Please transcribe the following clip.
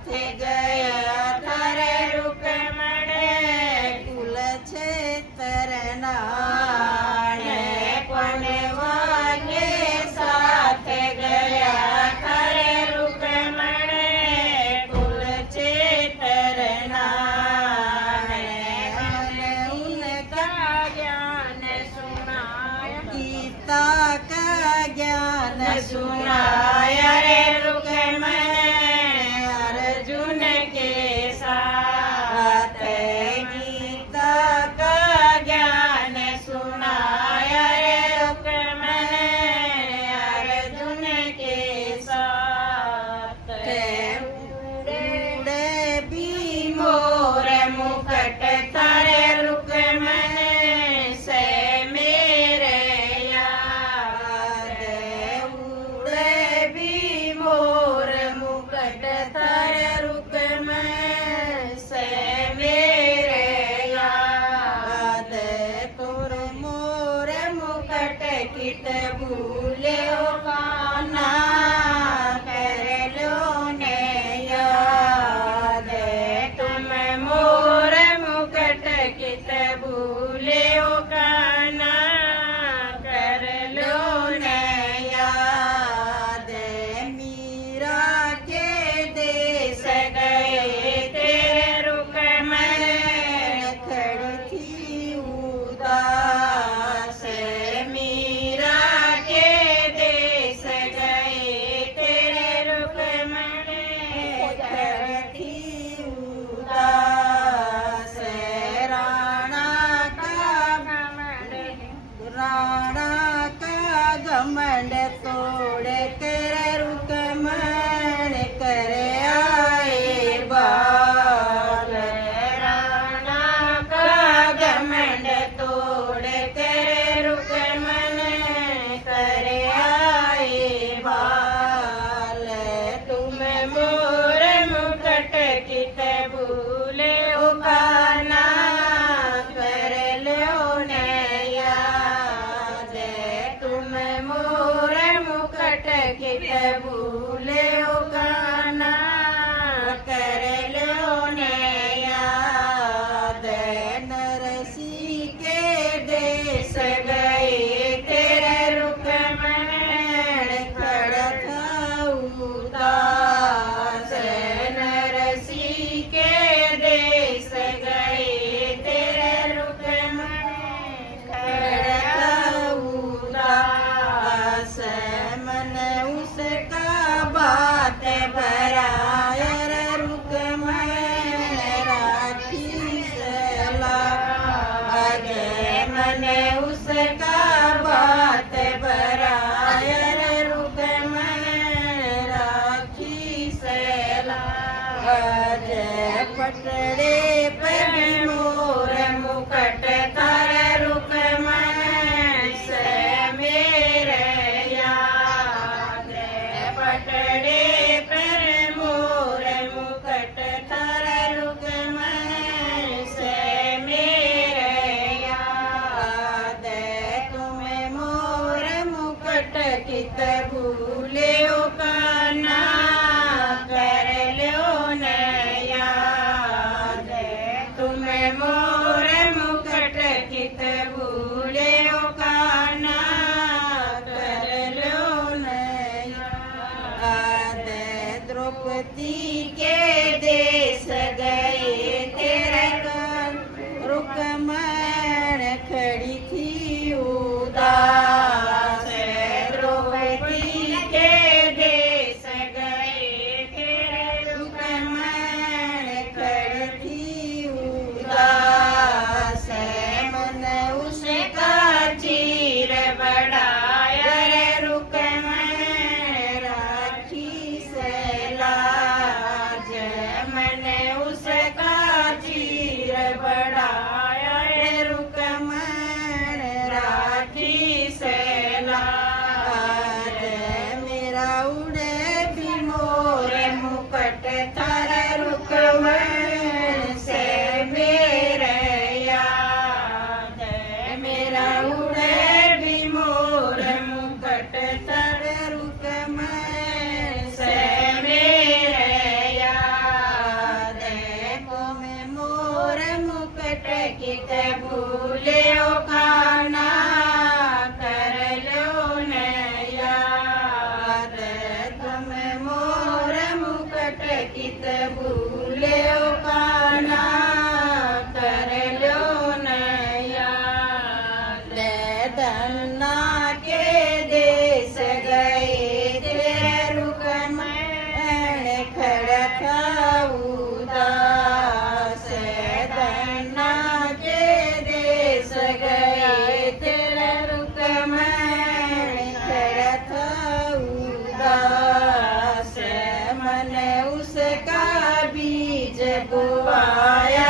સાથે ગયા તારે રૂકમણે કુલ છે તરનાણે કોને વાગે સાથે ગયા તારે રૂકમણે કુલ છે તરનાણે અને ઉનકા જ્ઞાન સુનાય ગીતા કા જ્ઞાન सुनाया रे रुक्मणे अर्जुन के साथ गीता का ज्ञान सुनाया रे रुक्मणे अर्जुन के साथ उड़े भी मोर मुकुट तारे रुक्मणे से मेरे याद उड़े भी मोर मुकुट तारे रुक्मणे से मेरे याद तुर मोर मुकुट कित भूले काना कर लो ने याद तुम मोर मुकुट कित भूले काना कर लो ने याद मीरा के देश गए तेरे रुक्मणे खड़ी थी उदास मीरा के देश गए तेरे रुक्मणे खड़ी थी उदास राणा का घमंड तोड़ कर रुक्मणे करे आए बाल राणा का घमंड तोड़ कर रुक्मणे करे आए बाल तुम मोर मुकुट कित भूले काना कर लो ने याद तुम मोर मुकुट कित भूले काना कर लो ने याद नरसी के देश गए तेरे रुक्मणे खड़ा था उदास नरसी के देश गए तेरे रुक्मणे खड़ा था उदास मन उसका बात भराय रे रुक्मणे राखी सला आगे मन उसका बात भराय रे रुक्मणे राखी सला आज पटड़े पर मोर मुकुट तारे रुक्मणे से मेरे याद पटड़े पर मोर मुकुट तारे रुक्मणे से मेरे याद तुम मोर मुकुट कित भूले काना कर लो ने याद तुम मोर मुकुट कित भूले काना कर लो ने याद द्रौपदी के देश गए तेरे रुक्मणे खड़ी थी उदास द्रौपदी के देश गए तेरे रुक्मणे खड़ी थी उदास मन उसका चीर बढ़ाया रे रुक्मणे राखी से लाज मन उसका चीर बढ़ाया रे रुक्मणे राखी से कित भूल्यो कान्हा कर लो नया ले धन्ना के देश गए थे रुकमण खड़ा था उदास धन्ना के देश गए थे रुकमण खड़ा था उदास मन उसका बीज बुआया